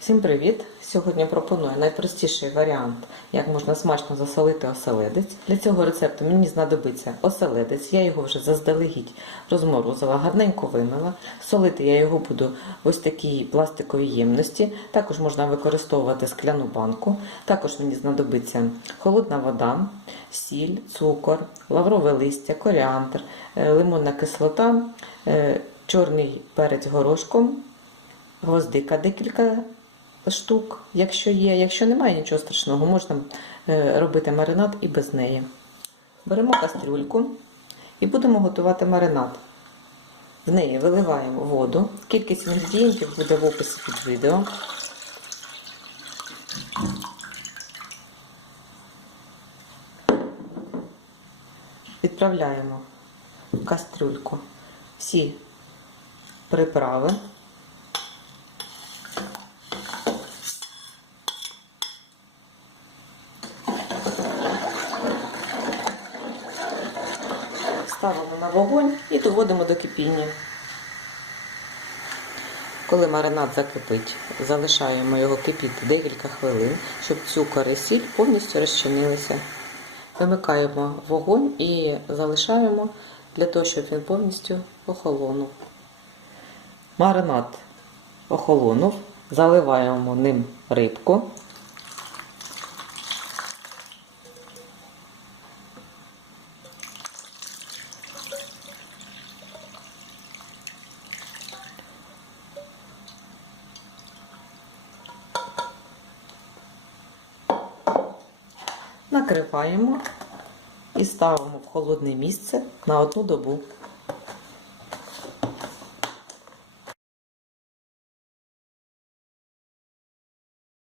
Всім привіт! Сьогодні пропоную найпростіший варіант, як можна смачно засолити оселедець. Для цього рецепту мені знадобиться оселедець. Я його вже заздалегідь розморозила, гарненько вимила. Солити я його буду в ось такій пластиковій ємності. Також можна використовувати скляну банку. Також мені знадобиться холодна вода, сіль, цукор, лаврове листя, коріандр, е, лимонна кислота, е, чорний перець горошком, гвоздика декілька штук, якщо є. Якщо немає нічого страшного, можна е, робити маринад і без неї. Беремо кастрюльку і будемо готувати маринад. В неї виливаємо воду. Кількість інгредієнтів буде в описі під відео. Відправляємо в кастрюльку всі приправи. Ставимо на вогонь і доводимо до кипіння. Коли маринад закипить, залишаємо його кипіти декілька хвилин, щоб цукор і сіль повністю розчинилися. Вимикаємо вогонь і залишаємо для того, щоб він повністю охолонув. Маринад охолонув, заливаємо ним рибку. Накриваємо і ставимо в холодне місце на одну добу.